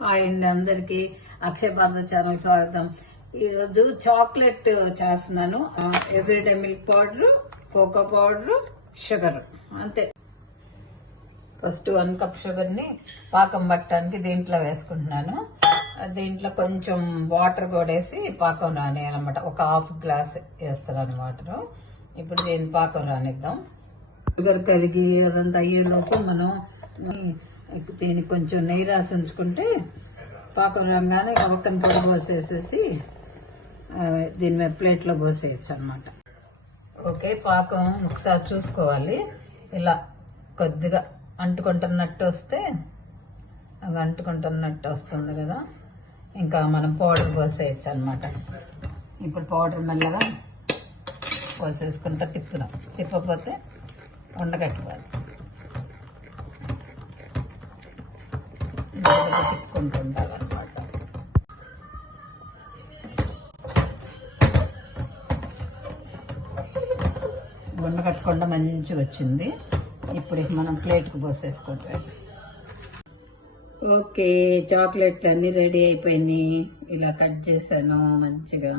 Hi అండి అందరికి అక్షయ భారత ఛానల్ స్వాగతం. ఈరోజు చాక్లెట్ చేస్తున్నాను. Everyday milk powder, cocoa powder, sugar అంతే. ఫస్ట్ 1 కప్ షుగర్ ని పాకం పట్టడానికి దీంట్లో వేసుకుంటున్నాను. దీంట్లో కొంచెం వాటర్ కూడా వేసి పాకం రానియాలన్నమాట. ఒక హాఫ్ గ్లాస్ వేస్తున్నాను వాటర్. ఇప్పుడు దీన్ని పాకం రానిద్దాం. షుగర్ కరిగి అదంతా అయ్యేలోపు మనం దీనికి కొంచెం నెయ్యి రాసి ఉంచుకుంటే పాకం రాగానే ఒక్కని పొడి పోసేసేసి దీని మీద ప్లేట్లో పోసేయచ్చు అనమాట. ఓకే, పాకం ఒకసారి చూసుకోవాలి. ఇలా కొద్దిగా అంటుకుంటున్నట్టు వస్తే అది అంటుకుంటున్నట్టు వస్తుంది కదా, ఇంకా మనం పౌడర్ పోసేయచ్చు అనమాట. ఇప్పుడు పౌడర్ మెల్లగా పోసేసుకుంటా తిప్పుదాం. తిప్పకపోతే ఉండగట్టుకోవాలి. తిప్పుకుంటూ ఉండాలన్నమాట. ఉండగట్టకుండా మంచిగా వచ్చింది. ఇప్పుడు మనం ప్లేట్కి పోసేసుకుంటాం. ఓకే, చాక్లెట్లు అన్నీ రెడీ అయిపోయినాయి. ఇలా కట్ చేశాను మంచిగా.